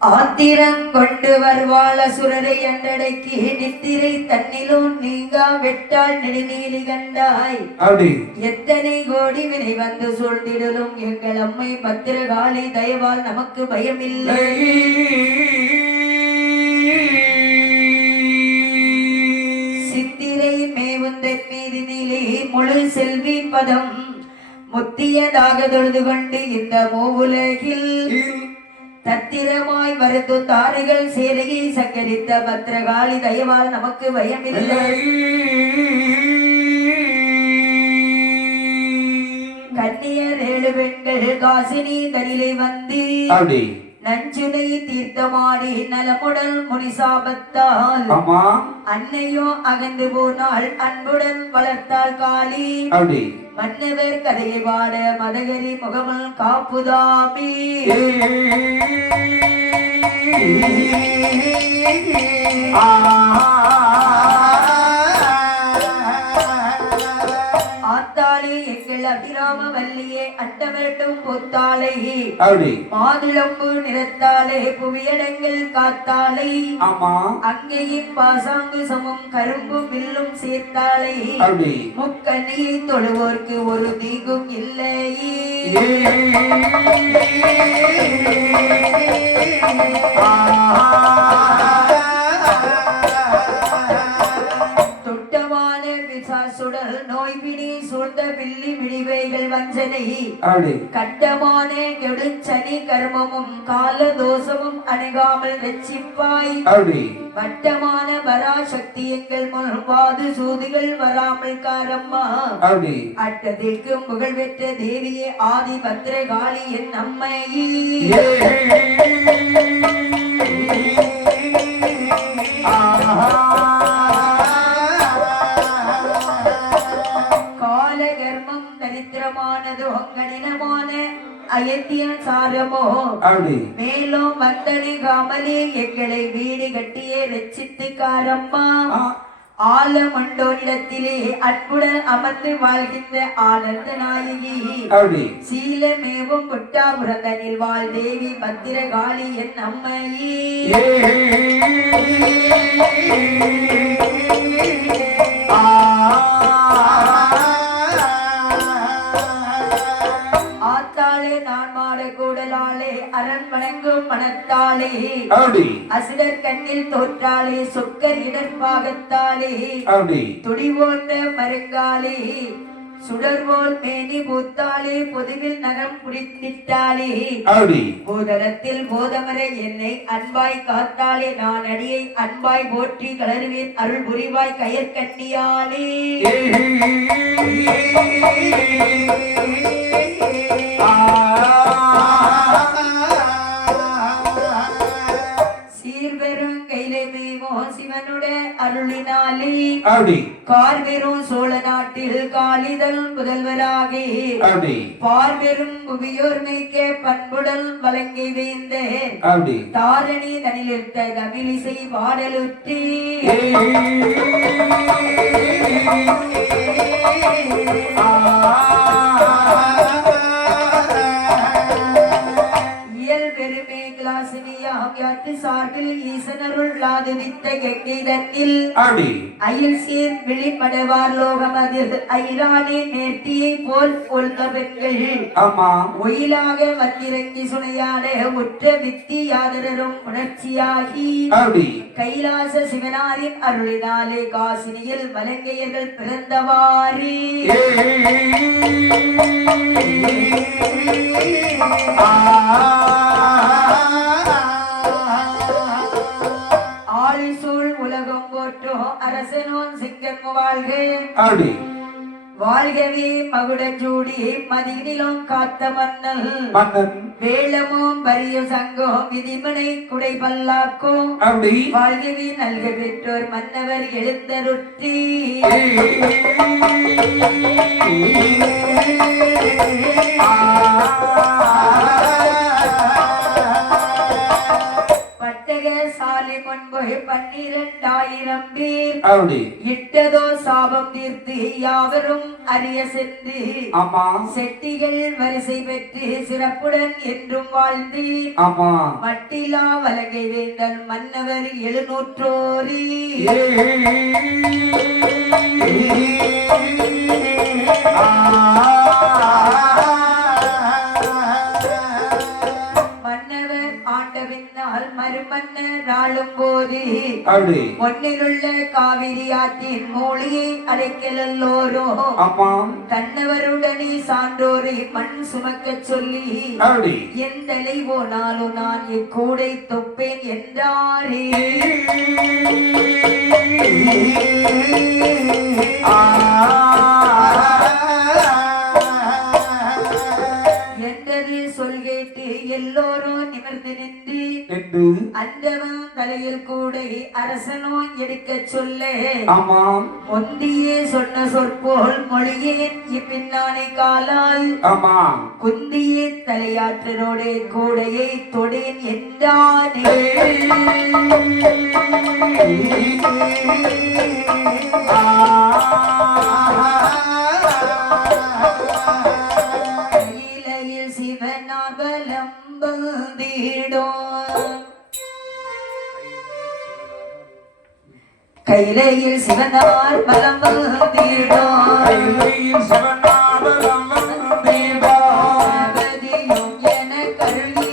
ஆத்திரங்கொண்டு வருவாள் அசுரரை என்றடக்கி நித்திரை தன்னிலும் நீங்கா வெட்டாள் நெடுநீலி கண்டாய். எத்தனை கோடி வினை வந்து சூழ்ந்திடலும் எங்கள் அம்மை பத்திரகாளி தயவால் நமக்கு பயமில்லை. சித்திரை மேவுந்தன் மீது நிலை முழு செல்வி பதம் முத்தியதாக தொழுது கொண்டு இந்த மூவுலகில் தத்திரமாய் மருத்து தாரைகள் சேலையை சங்கரித்த பத்திரகாளி தயவால் நமக்கு பயமில்லை. கன்னியர் 7 பெண்கள் காசினி தனிலை வந்து நஞ்சுனை தீர்த்தமாடி நலமுடல் முனிசாபத்தால் அன்னையோ அகன்று போனாள் அன்புடன் வளர்த்தாள் காளி. மன்னவர் கதையை பாட மதகரி முகமல் காப்புதாமி. ஆத்தாளி எங்கள் அபிராம வல்லியே அண்டமிரட்டும் பொத்தாளை மாதுளம்பு நிறத்தாளே புவியடங்கள் காத்தாளை அங்கேயும் பாசாங்கு சமம் கரும்பு வில்லும் சேர்த்தாளை முக்கண்ணியை தொழுவோர்க்கு ஒரு தீங்கும் இல்லை. தொட்டமான பிசாசுடல் நோய்பிடி சூழ்ந்த பில்லி விடிவைகள் வஞ்சனை கட்டமான கெடுச்சனி கர்மமும் கால தோஷமும் அணுகாமல் ரட்சிப்பாய். வட்டமான பராசக்தி எங்கள் முன்வாது சூதுகள் வராமல் காரம்மா. அட்டத்திற்கும் புகழ் பெற்ற தேவியே ஆதி பத்திரகாளி என் அம்மை. காலகர்மம் தரித்திரமானது கடினமான அயத்தியன் சாரமோ மேலும் வந்தனி காமலே எங்களை வீடு கட்டியே ரட்சித்து காரம்மா. ஆலமண்டோனிடத்திலே அன்புடன் அமர்ந்து வாழ்கின்ற ஆனந்த நாயகி சீலமேவும் புட்டாபுரந்தனில் வாழ் தேவி பத்திரகாளி என் அம்மையே. ஆத்தாளே நான் மாட கூடலாளே அரண் வணங்கும் மனத்தாளே அசிடர் கண்ணில் தோற்றாளே சொக்கர் இடர்பாகத்தாளே துடிவோன்ற மருங்காளே சுடர்வோல் மேனி பூத்தாளே பொதுவில் நகம் புடித்திட்டாளே போதரத்தில் போதமரை என்னை அன்பாய் காத்தாளே நான் அடியை அன்பாய் போற்றி கலருவேன் அருள் புரிவாய் கயற்கண்ணியாளே. சீர்பெரும் கைலைமேவோ சிவனுடைய அருளினாலே கார்பெரும் சோழ நாட்டில் காளிதல் முதல்வராகி பார்பெரும் புவியோர் மேய்க்க பண்புடல் வழங்கி வேந்தேன் தாரணி தனிலிருத்த தமிழிசை பாடலுற்றி இயல் பெருமே சார்பில் ஈசனருள்ளாது வித்த கெட்டிதனில் அயில் சீர் விழிப்படவார் லோகமதில் ஐரானே நேர்த்தியை போல் கொள்க பெண்கள் ஒயிலாக வந்திறங்கி சுனையாட உற்ற வித்தி யாதரும் உணர்ச்சியாகி கைலாச சிவனாரின் அருளினாலே காசினியில் மலங்கையர்கள் பிறந்தவாறே. ஆலிசூழ் உலகம் போற்றோ அரசனோன் சிங்கம் வாழ்க வாழ்கவே மகுடஞ்சூடி மதினிலும் காத்த மன்னல் வேளமும் பரிய சங்கம் விதிமனை குடை பல்லாக்கும் வாழ்கவே நல்க பெற்றோர் மன்னவர் எழுந்தருற்றி பட்டக சாலி முன்பு 12,000 பேர் இட்டதோ சாபம் தீர்த்து யாவரும் அறிய சென்று செட்டிகள் வரிசை பெற்று சிறப்புடன் என்றும் வாழ்ந்து மட்டிலா வலகை வேந்தன் மன்னவர் 700 மன்னவர் ஆண்டவினால் மறுமன்னர் ஆளும் போது பொன்னிலுள்ள காவிரி ஆற்றின் மூலியை அடைக்கலல்லோரோ தன்னவருடனே சான்றோரை மண் சுமக்க சொல்லி எந்தலை போனாலும் நான் இக்கூடை தொப்பேன் என்றாரே. சொல் கேட்டு எல்லோரும் நிமிர்ந்து நின்று அந்தவன் தலையில் கூட அரசனோ எடுக்க சொல்ல ஒந்தியே சொன்ன சொற்போல் மொழியேன் இப்பின்னானை காலால் குந்தியே தலையாற்றனோட கூடையை தொடேன் என்றானே. கையிலையில் சிவனார் பலம் வந்தீடும் என கருளி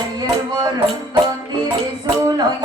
ஐயர் வரும் தோந்திரி சூலம்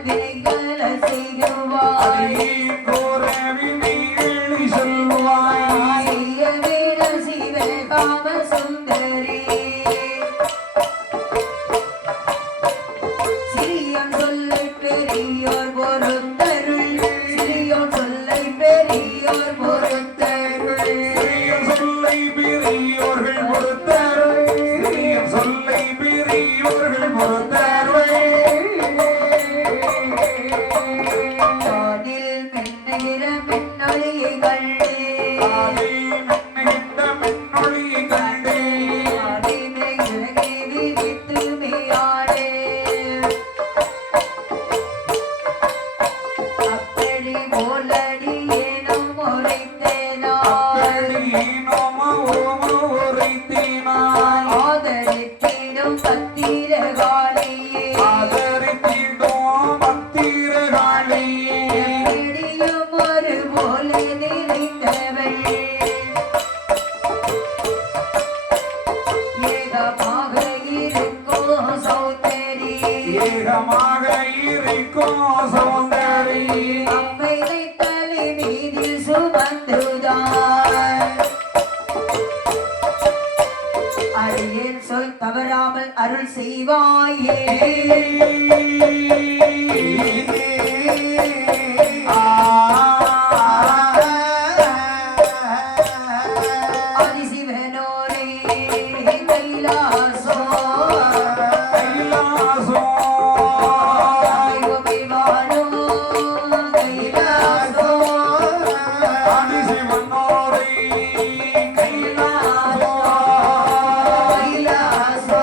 வினைகளை செய்வாய் கோர வினைகளை சொல்வாய் செய்ய வேட சிவ காம சுந்தரி சிறியோன் சொல்லை பெரியோர் பொறுத்தருள் சிறியோன் சொல்லை பெரியோர் பொறுத்தருள் சொல்லை பெரியோர்கள் பொறுத்தருள் சொல்லை பெரியோர்கள் பொறுத்தருள் வானில் மின்னுகிற மின்னொளியை கண்டே மின்னொளியை கண்டே அடிமை உலகை விதித்து மெய்யாடே அப்படி போலடி ஏனும் உரைத்தேனாய் ஆதரித்திடும் பத்திரகாளியே எப்படியும் ஒரு போல நிறைந்தவள் ஏகமாக இருக்கும் சௌந்தரி அம்மையை தலை மீதில் சுமந்துதான் அடியேன் சொல் தவறாமல் அருள் செய்வாயே ஆதிசிவனோரே கைலாசோ தெய்வமேவானோ கைலாசோ கைலாசோ கைலாசோ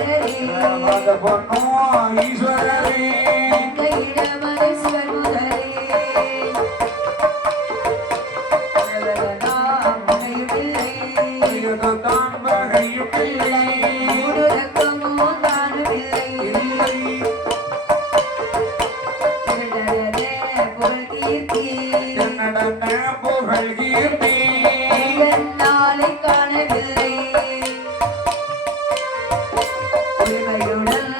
ஈஸ்வரரே பொன்னோ ஈஸ்வரரே இடமலை சிவன் முதலே தான் வகையும் இல்லை முருகமோ தானும் இல்லை புகழ் கீர்த்தி நடன புகழ் கீர்த்தி நாளை காணவில்லை உரிமையுடல்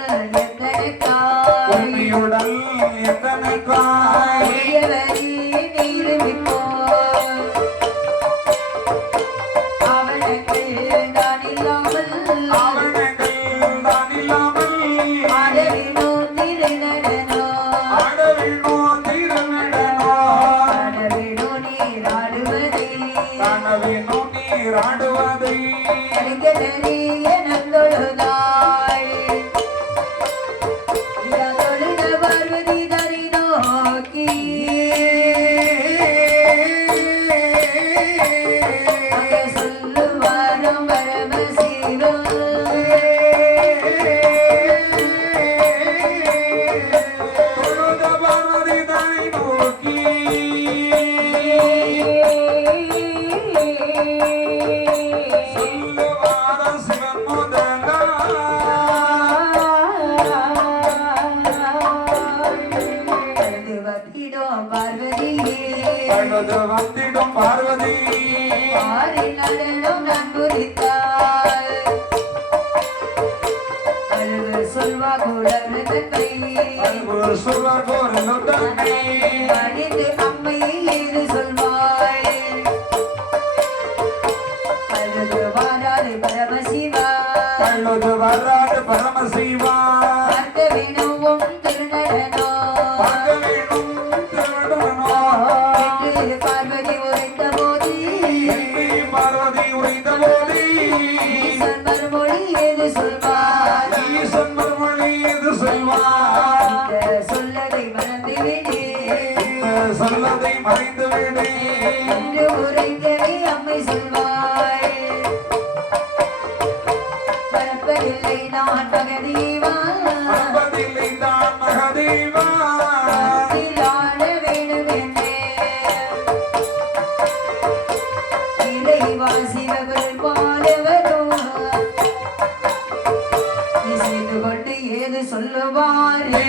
எத்தனைக்காய் உரிமையுடல் எத்தனைக்காய் உரியவரி நீருமிப்போம் அவனங்கள் தான் இல்லாமல் ஆவணங்கள் தான் இல்லாமல் அடவினோ திருநடனோ ஆடவினோ திருநடனோ அடவினோ நீராடுவதை கனவினோ நீராடுவதை கலிகதறிய நந்தொழுதாய் தொழுத பார்வதி தரி நோக்கி சொல்லுவாரும் பரமசிவம் தொழுத பார்வதி தன்னை நோக்கி சொல்லுவார சிவன் முதலா பார்வதியே அழுது வந்திடும் பார்வதி ஆரி நடனம் நான் குறித்தாள் அழுது சொல்வா கூட மிருகத்தை அன்பு சொல்வார் போரிலும் தன்னை அணிந்து அம்மையை ஏது சொல்வாள் அழுது வாராது பரமசிவா அழுது வராது பரமசிவா பார்க்க வேணும் திருநடனோ பார்க்க வேணும் திருடனோ என்று பார்வதி உரைத்த போது பார்வதி உரைத்த போது ஈசன் மறுமொழி ஏது சொல்வார் ஈசன் மறுமொழி இது சொல்வார் இந்த சொல்லதை மறந்து விடு சொல்லதை மறைந்து விடு என்று உரைக்கவே அம்மை சொல்வாள் பரப்பதில்லை நான் மகதேவா மறப்பதில்லை தான் மகதேவா ஆட வேணும் என்றே இறைவா சிவபெருள் பாலவரும் இசைந்து கொண்டு ஏது சொல்லுவாரே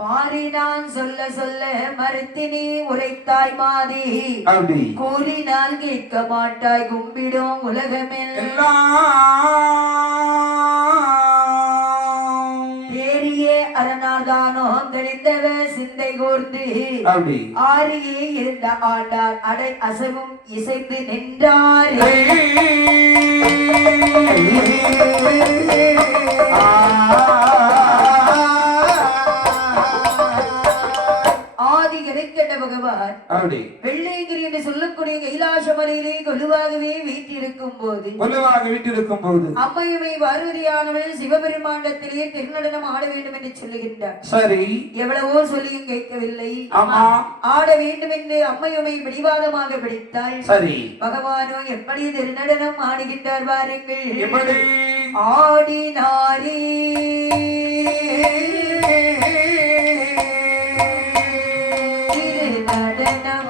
மாறி நான் சொல்ல சொல்ல மறுத்தினி உரைத்தாய் மாதி அப்படி கூறினால் கேட்க மாட்டாய் கும்பிடும் உலகமெல்லாம் தேரியே அரணாதானோ தெளிந்தவ சிந்தை கோர்ந்து அப்படி ஆரியே இருந்த ஆண்டார் அடை அசவும் இசைந்து நின்றாரே ஆதி கிடைக்கட்ட பகவான் அப்படி வெள்ளையங்கிரி என்று சொல்லக்கூடிய கைலாச மலையிலே கொலுவாகவே வீட்டிருக்கும் போது கொலுவாக வீட்டிருக்கும் போது அம்மையுமை பார்வதியானவள் சிவபெருமாண்டத்திலே திருநடனம் ஆட வேண்டும் என்று சொல்லுகின்றார் சரி எவ்வளவோ சொல்லியும் கேட்கவில்லை ஆமா ஆட வேண்டும் என்று அம்மையுமை பிடிவாதமாக பிடித்தாள் சரி பகவானோ எப்படி திருநடனம் ஆடுகின்றார் பாருங்கள் எப்படி ஆடினாரே திருநடனம்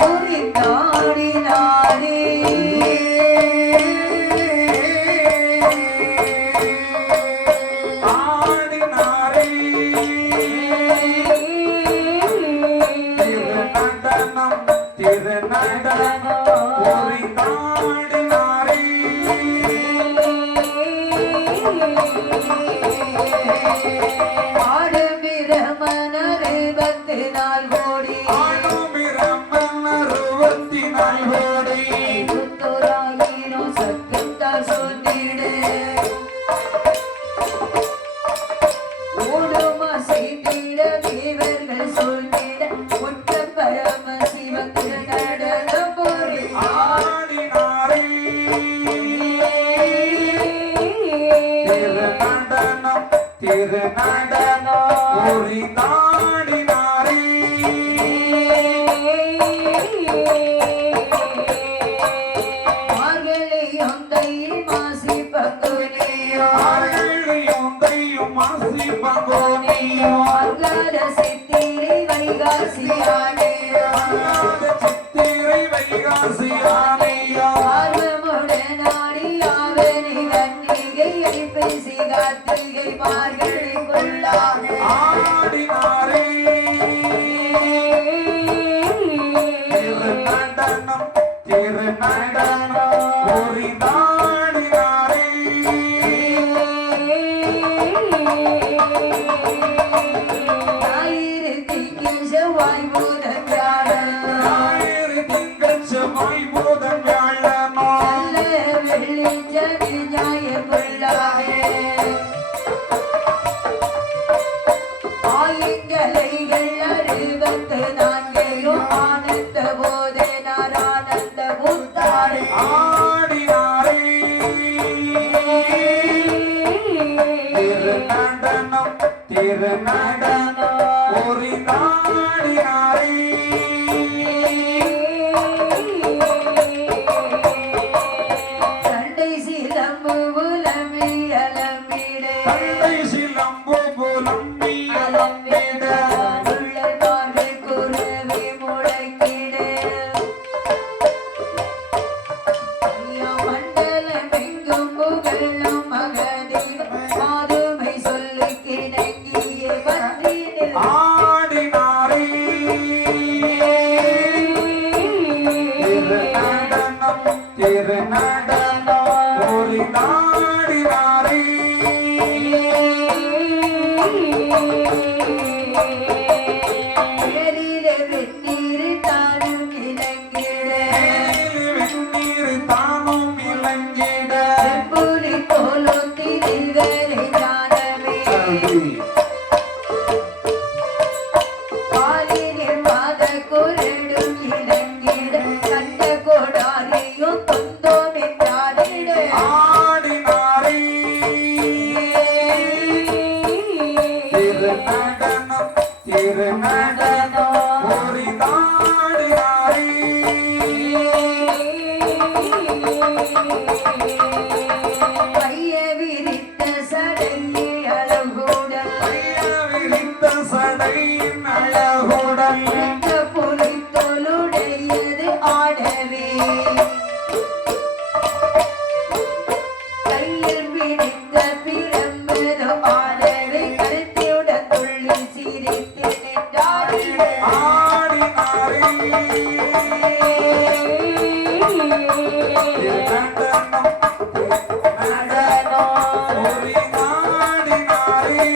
புரிந்தாடினாரே ஆடினாரே திருநடனம் திருநடனம் புரிந்தாடினாரே ஆடுமிரமன 64 கோடி ஆடுமிரமன் 64 கோடி மங்காத சித்திரை வைகாசியானே சித்திரை வைகாசியானையா ஆர்வமுடனாடி ஆவணி கன்னிகை ஐப்பசி கார்த்திகை மார்கழி கொள்ளானே ஆடினாரே திருநடனம் திருநடனம் புரிந்தாடினாரே ஞாயிறு திங்கள் செவ்வாய் புதன் வியாழன் ஞாயிறு திங்கள் செவ்வாய் புதன் வியாழனோ நல்ல வெள்ளி சனி ஞாயிறு கொள்ளானே ஆயங்கலைகள் 64 ஆனந்த போதே நாரானந்த புத்தாடே ஆடினாரே திருநடனம் திருநடனம் புரிந்தாடினாரே சண்டை சிலம்பு புலமி அலம்பிடே தந்தை சிலம்பு புலம்பி அலம்பிட உள்ளார்கள் குருவி முழங்கிடே ஐயா மண்டலமெங்கும் புகழும் மகதீவ மாதுமை சொல்லு கிணங்கிய பன்றினில் ஆடினாரே திருநடனம் திருநடனம் புரிந்தாடினாரே ஏரிலே வெந்நீர் தானும் இலங்கிட வெந்நீர் தானும் இலங்கிட செம்புலி போலும் திரிவரை ஞானமே பாலினில் மாத குரடும் இலங்கிட கண்ட கோடாரியும் தொந்தோமின் தாடிட ஆடினாரே திருநடனம் திருநடனம் புரிந்தாடினாரே பைய விரித்த சடையை அழகுடன் விரித்த சடையின் அழகுடன் புலி தோளுடையது ஆடவே கையில் பிடித்த பிரம்பது ஆடவே கருத்தியுடன் துள்ளி சிரித்து நின்றாடிட ஆடினாரே திருநடனம் திருநடனம் புரிந்தாடினாரே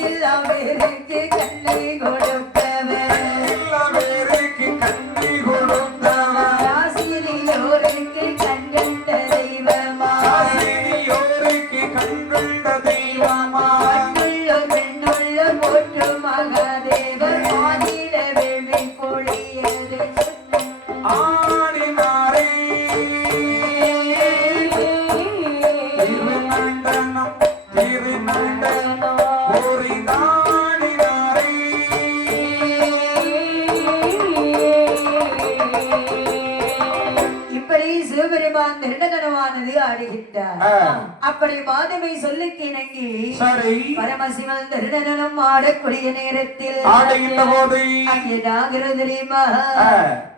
எல்லாவருக்கு கண்ணை கொடுப்பவர் எல்லாவேருக்கு கண்ணி கொடுத்தவர் ஆசிரியோருக்கு கண்கண்ட தெய்வமா ஆசிரியோருக்கு கண்கண்ட தெய்வமா கண்ணுள்ள பெண்ணுள்ள போற்று மகாதேவர் மாநில வேள்வி பொழியது ஆடினாரே திருநடனம் திருநடனம் புரிந்தாடினாரே இப்படி சிவபெருமான் திருடகனமானது ஆடுகின்றார் அப்படி மாதவை சொல்லுக்கு இணங்கி சரி பரமசிவன் திருடனம் ஆடக்கூடிய நேரத்தில் ஆடுகின்ற போது அங்கே நாகிறது தெரியுமா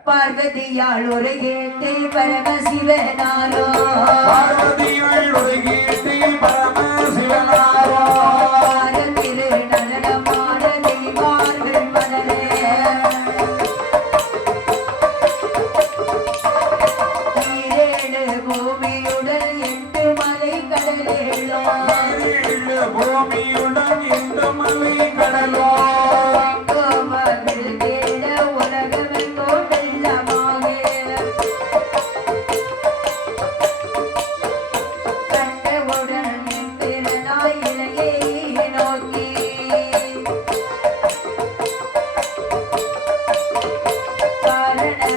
பார்வதியாள் ஒரு கேட்டு பரமசிவனாரோ பார்வதிகள் ஒரு கீட்டில் பரமசிவனாரோ திரு நடனமான தெய்வார்கள் மனதே ஈரேழு பூமியுடன் 8 மலை கடலேளோ ஏழு பூமியுடன் இந்த மலை கடலோ கோமகள் தேட உலகமெங்கோ வெள்ளமாக கண்டவுடன் என் திறனாய் இலையை நோக்கி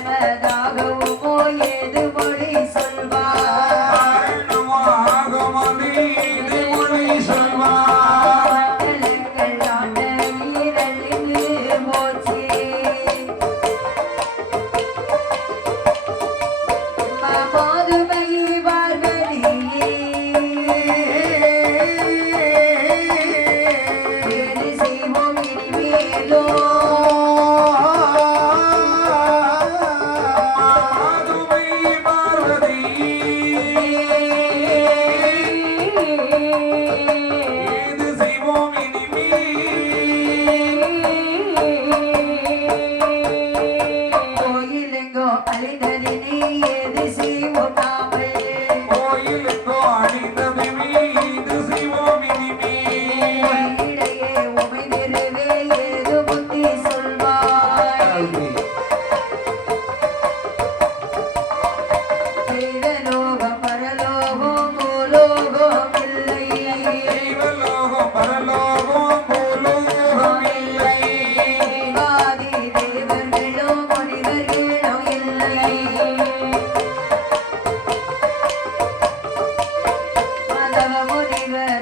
காரணமதாகவுமோ ஏது மொழி சொல்வார் காரணமாகும் நீதி மொழி சொல்வார்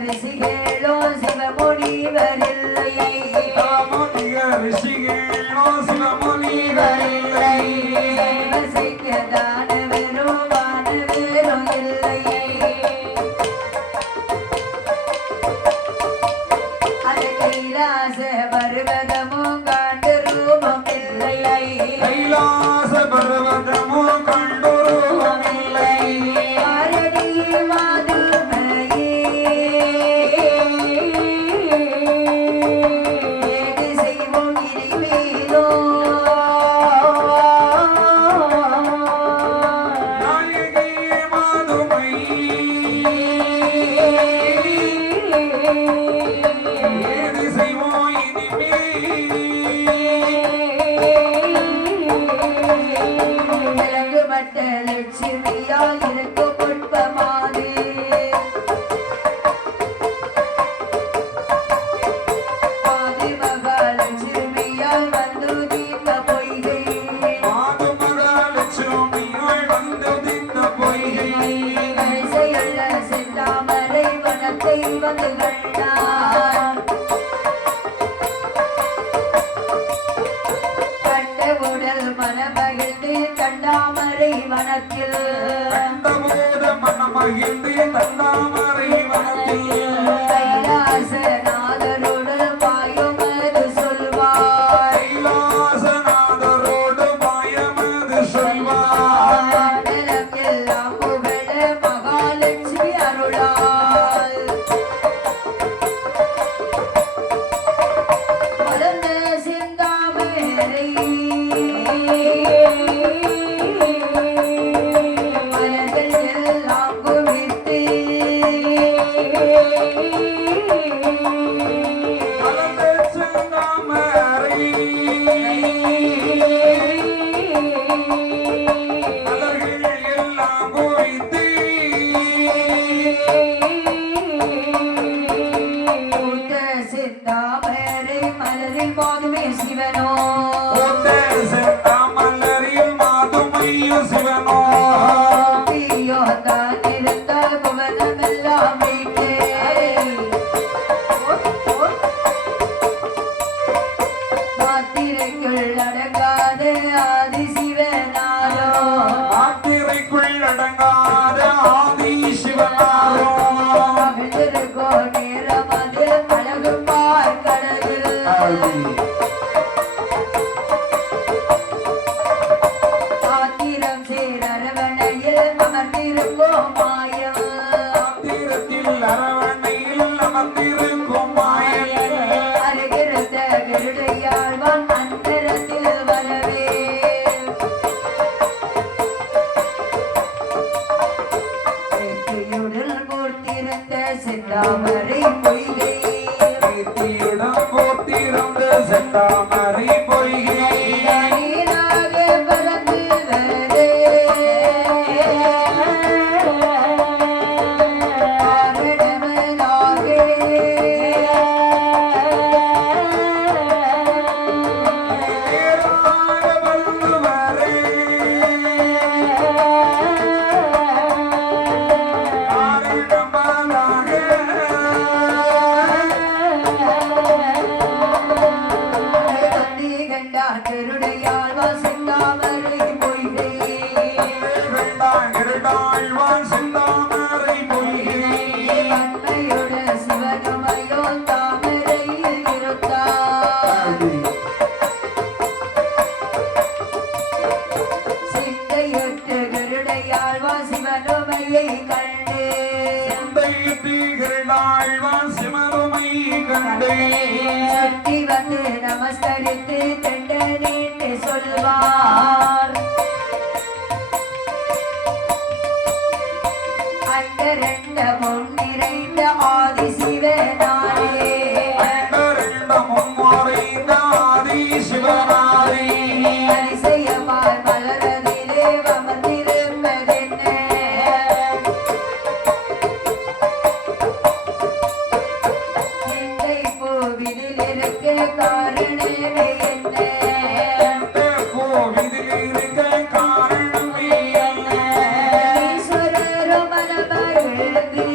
ரிஷிகளோ சிவமுனிவரில்லை சாமுனிய ரிஷிகளோ சிவமுனிவரில்லை செய்யதான வெறும் வானவேறும் இல்லை அது கைலாச பர்வதமும் காண்டு ரூபம் இல்லை கைலாச பர்வதமோ கண்டுருவமில்லை ஆரடியில் மாதுமையே ஏது செய்வோம் இனிமேலோ நாயகி மாதுமை ஏது செய்வோம் இனிமே விளங்குமட்ட லட்சுமியால் இருக்கும் புட்பமாது ஆதி மகாலட்சுமியால் வந்து தீர்த்த பொய்கை மாது மகாலட்சுமியாய் வந்துதித்த பொய்கை கரிசையுள்ள செந்தாமரை வனத்தை வந்து கண்டான் கண்ட உடல் மனமகிழ்ந்து தண்டாமரை வனத்தில் கண்டபோத மனமகிழ்ந்து தந்தாமரை வனத்தில் கைலாசநாதரோடு மாயுமது சொல்வார் கைலாசநாதரோடு மாயமது சொல்வார் நிலம் எல்லாம் புகழ மகாலட்சுமி அருளால் வளர்ந்த சிந்தாமரை மலர்கள் எல்லாம் குவித்து வளர்ந்த செந்தாமரை மலர்கள் எல்லாம் குவித்து பூத்த சிந்தாமரை மலரில் பாதுமே சிவனோ பூத்த செந்தாமரையில் மாதுமையு சிவனோ பிரியோ தான் இருந்தால் புவனமெல்லாம் வைத்தே மாத்திரைக்குள் அடங்காத ஆதி சிவனாரோ ஆத்திரைக்குள் அடங்காத ஆதி சிவனாரோ மகிழ்ந்திருக்கோ நேரம் அதில் அழகு பார்க்கடலில் ஆத்திரம் சேரவணையில் அமர்ந்திருக்கோ மாயம் ஆத்திரத்தில் அரவணையில் அமர்ந்திருக்கும் மாயன் அருகிருந்த கருடையாழ்வான் அந்தரத்தில் வரவே வேட்கையுடல் மூர்த்திருந்த செந்தாமரை பொய்கை கீர்த்தியுடன் போத்திருந்த செந்தாமரை பொய்கை நீராக பறந்து வரவே நேராக வந்து வரே கருடையாழ்வான் செந்தாமரை பொய்கை கண்டாழ்வான் செந்தாமரை பொய்கை அன்மையோட சிவனுமையோ தாமரையில் இருந்தார் சிந்தையொற்ற கருடையாழ்வான் சிவனுமையை கண்டு கண்டாழ்வான் சிமருமை கண்டே சுற்றி வந்து நமஸ்கரித்து கண்ட நீட்டு சொல்வார் அண்டரண்ட முன் நிறைந்த ஆதி சிவனாரே முன்மறைந்தாதி சிவனாரி அதிசயமாய் மலரதிலே அமர்ந்திருப்பதென்ன சிந்தை பூவிதில் இருக்க காரணமே என்ன கோவிலில் இருக்க காரணமே என்ன ஈஸ்வரரும் மனமகிழ்ந்து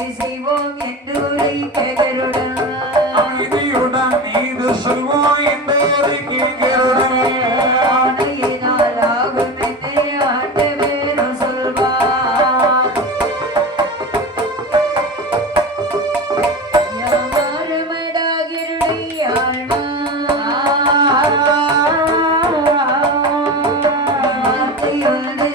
வேலை செய்வோம் என்று உரைக்கருடன் அமைதியுடன் நீது சொல்வோம் என்று கேட்கிறோம் ஆணையினால் ஆகும் என்றே ஆண்டவரும் சொல்வார் யாமாறுமடாகிருடி ஆழ்வார் வார்த்தையொன்று